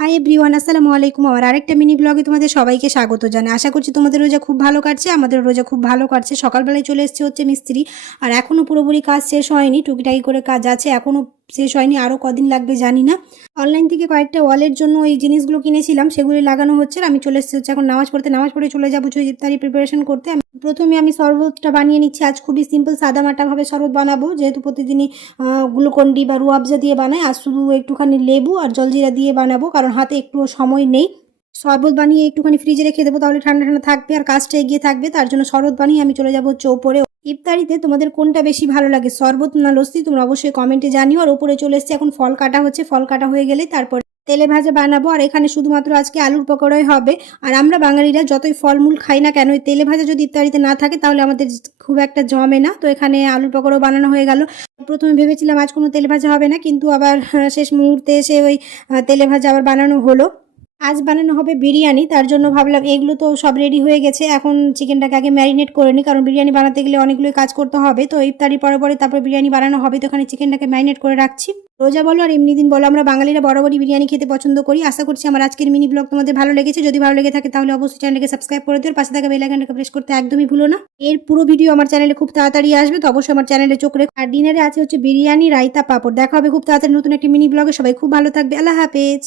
Hi everyone, আসসালামু আলাইকুম। আমার আরেকটা মিনি ব্লগে তোমাদের সবাইকে স্বাগত জানাই। আশা করছি তোমাদের রোজা খুব ভালো কাটছে। আমাদের রোজা খুব ভালো কাটছে। সকালবেলায় চলে এসেছে হচ্ছে মিস্ত্রি, আর এখনও পুরোপুরি কাজ শেষ হয়নি, টুকিটাকি করে কাজ আছে, এখনও শেষ হয়নি, আরও কদিন লাগবে জানি না। অনলাইন থেকে কয়েকটা ওয়ালের জন্য এই জিনিসগুলো কিনেছিলাম, সেগুলি লাগানো হচ্ছে। আর আমি চলে এসেছি হচ্ছে এখন নামাজ পড়ে চলে যাবো ইফতারি প্রিপারেশন করতে। প্রথমে আমি শরবতটা বানিয়ে নিচ্ছি। আজ খুবই সিম্পল সাদামাটাভাবে শরবত বানাবো, যেহেতু প্রতিদিনই গ্লুকন্ডি বা রুয়াবজা দিয়ে বানাই। আর শুধু একটুখানি লেবু আর জলজিরা দিয়ে বানাবো, কারণ হাতে একটুও সময় নেই। শরবত বানিয়ে একটুখানি ফ্রিজে রেখে দেবো, তাহলে ঠান্ডা ঠান্ডা থাকবে আর কাজটা এগিয়ে থাকবে। তার জন্য শরবত বানিয়ে আমি চলে যাবো হচ্ছে ওপরে। ইফতারিতে তোমাদের কোনটা বেশি ভালো লাগে, শরবত না লস্যি, তোমরা অবশ্যই কমেন্টে জানিও। আর ওপরে চলে এসেছে, এখন ফল কাটা হচ্ছে। ফল কাটা হয়ে গেলে তারপর তেলে ভাজা বানাবো। আর এখানে শুধুমাত্র আজকে আলুর পকোড়াই হবে। আর আমরা বাঙালিরা যতই ফলমূল খাই না কেন, এই তেলে ভাজা যদি ইফতারিতে না থাকে তাহলে আমাদের খুব একটা জমে না। তো এখানে আলুর পকোড়াও বানানো হয়ে গেল। প্রথমে ভেবেছিলাম আজ কোনো তেলে ভাজা হবে না, কিন্তু আবার শেষ মুহূর্তে এসে ওই তেলে ভাজা আবার বানানো হলো। আজ বানানো হবে বিরিয়ানি, তার জন্য ভাবলাম এগুলো তো সব রেডি হয়ে গেছে, এখন চিকেনটাকে আগে ম্যারিনেট করে নিই, কারণ বিরিয়ানি বানাতে গেলে অনেকগুলোই কাজ করতে হবে। তো ইফতারির পরে তারপর বিরিয়ানি বানানো হবে, তো এখানে চিকেনটাকে ম্যারিনেট করে রাখছি। রোজা বলো আর এমনি দিন বলো, আমরা বাঙালিরা বরাবরই বিরিয়ানি খেতে পছন্দ করি। আশা করছি আমার আজকের মিনি ব্লগ তোমাদের ভালো লেগেছে। যদি ভালো লেগে থাকে তাহলে অবশ্যই চ্যানেলকে সাবস্ক্রাইব করে দিও, পাশে থাকা বেল আইকনটাকে প্রেস করতে একদমই ভুলো না। এর পুরো ভিডিও আমার চ্যানেলে খুব তাড়াতাড়ি আসবে, তো অবশ্যই আমার চ্যানেলে চোখ রেখো। আর ডিনারে আছে হচ্ছে বিরিয়ানি, রায়তা, পাপড়। দেখা হবে খুব তাড়াতাড়ি নতুন একটি মিনি ব্লগে। সবাই খুব ভালো থাকবে। আল্লাহ হাফেজ।